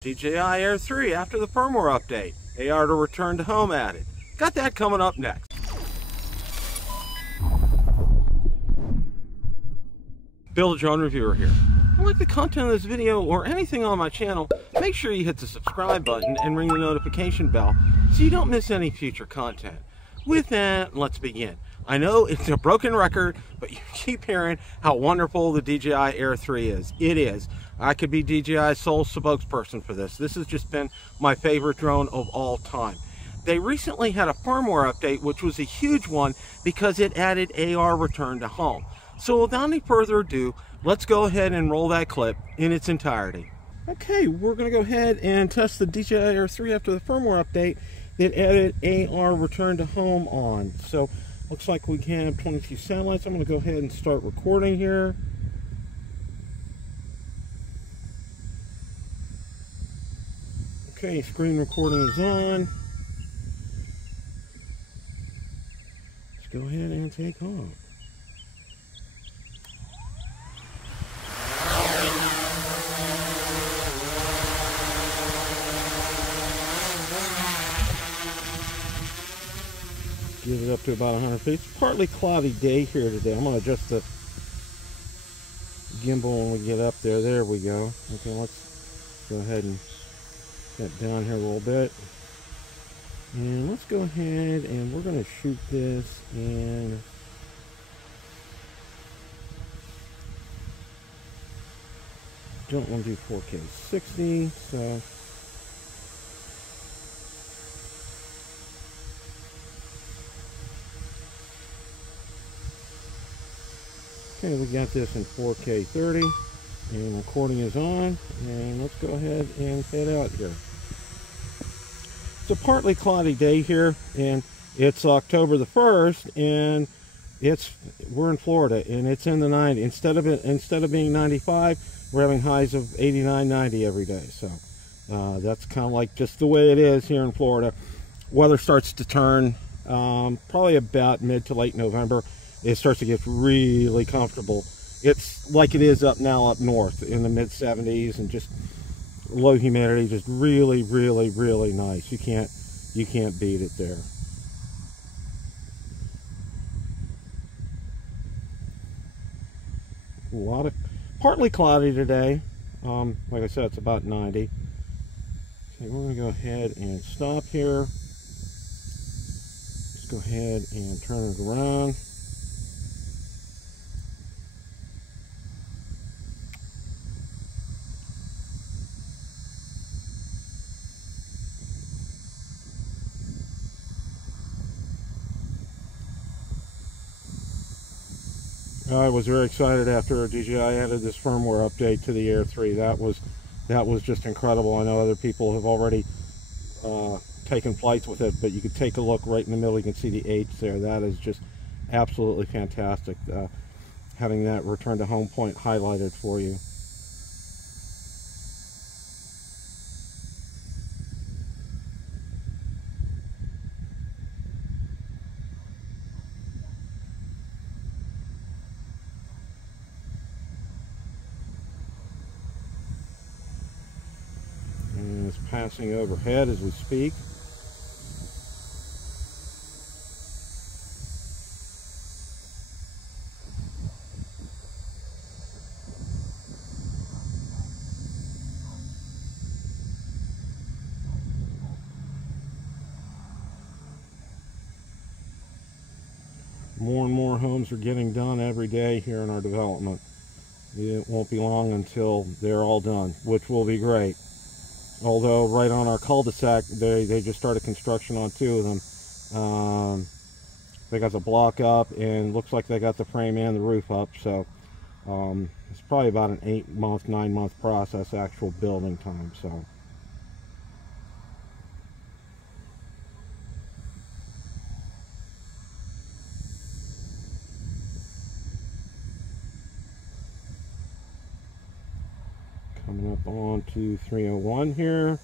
DJI Air 3 after the firmware update. AR to return to home added. Got that coming up next. Bill the Drone Reviewer here. If you like the content of this video or anything on my channel, make sure you hit the subscribe button and ring the notification bell so you don't miss any future content. With that, let's begin. I know it's a broken record, but you keep hearing how wonderful the DJI Air 3 is. It is. I could be DJI's sole spokesperson for this. This has just been my favorite drone of all time. They recently had a firmware update, which was a huge one because it added AR return to home. So without any further ado, let's go ahead and roll that clip in its entirety. Okay, we're going to go ahead and test the DJI Air 3 after the firmware update that added AR return to home on. So looks like we can have 22 satellites. I'm going to go ahead and start recording here. Okay, screen recording is on. Let's go ahead and take off. Give it up to about 100 feet. It's a partly cloudy day here today. I'm going to adjust the gimbal when we get up there. There we go. Okay, let's go ahead and get down here a little bit. And let's go ahead and we're going to shoot this in don't want to do 4K 60, so okay, we got this in 4K 30 and recording is on, and let's go ahead and head out here. It's a partly cloudy day here, and it's October the 1st, and we're in Florida, and it's in the 90s. Instead of being 95, we're having highs of 89, 90 every day. So that's kind of like just the way it is here in Florida. Weather starts to turn probably about mid to late November. It starts to get really comfortable. It's like it is up north in the mid 70s and just low humidity, just really nice. You can't beat it there. A lot of partly cloudy today. Like I said, it's about 90. Okay, we're gonna go ahead and stop here. Let's go ahead and turn it around. I was very excited after DJI added this firmware update to the Air 3. That was just incredible. I know other people have already taken flights with it, but you could take a look right in the middle. You can see the H there. That is just absolutely fantastic. Having that return to home point highlighted for you. It's passing overhead as we speak. More and more homes are getting done every day here in our development. It won't be long until they're all done, which will be great. Although right on our cul-de-sac, they just started construction on 2 of them. They got the block up, and looks like they got the frame and the roof up. So it's probably about an 8-month, 9-month process, actual building time. So coming up on to 301 here.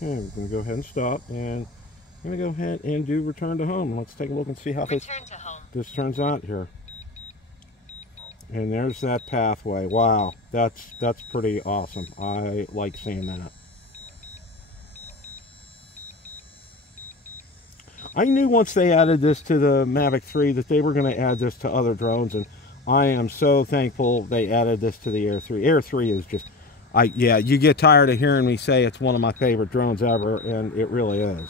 Okay, we're going to go ahead and stop, and I'm going to go ahead and do return to home. Let's take a look and see how this turns out here. And there's that pathway. Wow, that's pretty awesome. I like seeing that. I knew once they added this to the Mavic 3 that they were going to add this to other drones, and I am so thankful they added this to the Air 3. Air 3 is just, yeah, you get tired of hearing me say it's one of my favorite drones ever, and it really is.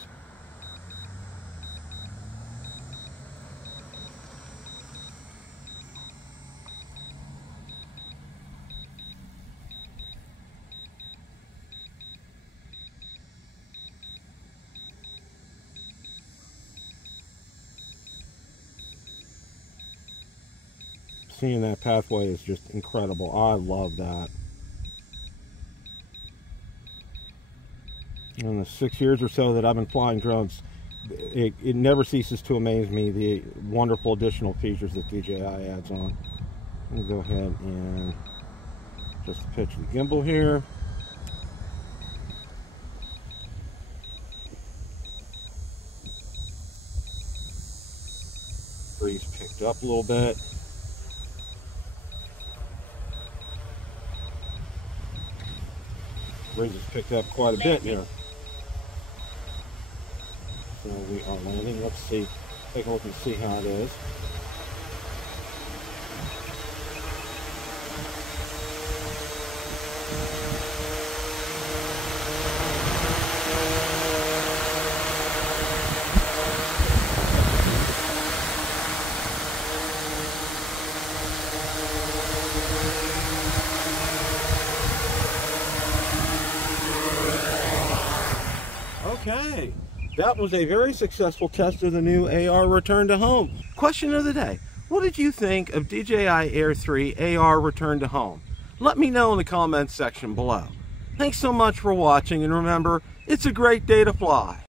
Seeing that pathway is just incredible. I love that. In the 6 years or so that I've been flying drones, it never ceases to amaze me the wonderful additional features that DJI adds on. Let me go ahead and just pitch the gimbal here. Breeze picked up a little bit. Breeze has picked up quite a bit here. So we are landing. Let's see. Take a look and see how it is. Okay, that was a very successful test of the new AR Return to Home. Question of the day: what did you think of DJI Air 3 AR Return to Home? Let me know in the comments section below. Thanks so much for watching, and remember, it's a great day to fly.